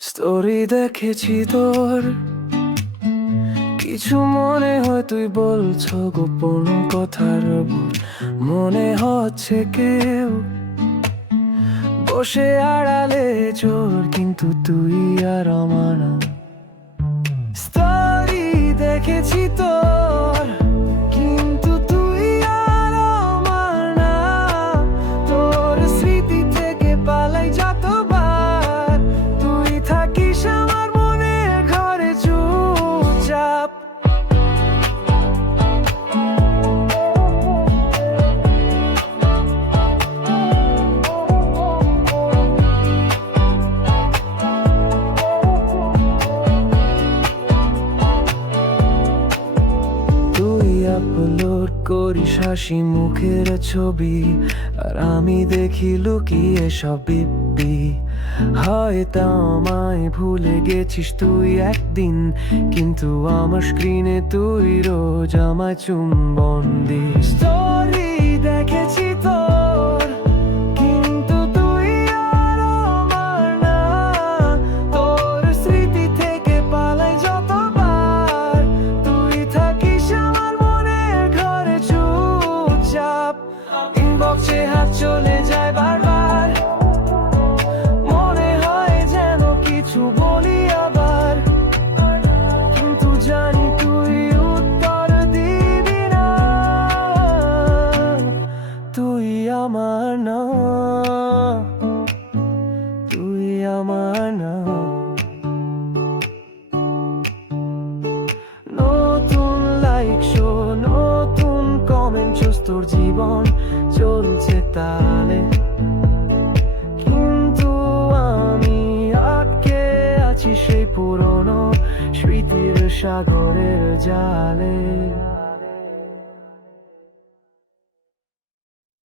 Story দেখেছি তোর, কিছু মনে হয় তুই বলছো গোপন কথার ভুল। মনে হচ্ছে কেউ বসে আড়ালে চোর, কিন্তু তুই আর আমার স্টোরি দেখেছি তোর, কিন্তু তুই আর আমার না। তোর স্মৃতি থেকে পালাই যতবার, তুই থাকিস আমার মনের ঘরে চুপচাপ। তুই আপলোড করিস হাসি মুখের ছবি, আর আমি দেখি লুকিয়ে সব বিপি। হয়তো আমায় ভুলে গেছিস তুই একদিন, কিন্তু আমার স্ক্রিনে তুই রোজ আমায় চুম্বন দিস। স্টোরি দেখেছি তোর, কিন্তু তুই আর আমার না। তোর স্মৃতি থেকে পালাই যতবার, তুই থাকিস আমার মনের ঘরে চুপচাপ। ইনবক্সে হাত চলে যায় বারবার, মনে হয় যেন কিছু বলি আবার, কিন্তু জানি তুই উত্তর দিবি না। তুই আমার না, তুই আমার না। নতুন লাইক শো, নতুন কমেন্ট শো, তোর জীবন চলছে তালে, কিন্তু আমি আটকে আছি সেই পুরনো স্মৃতির সাগরের জালে।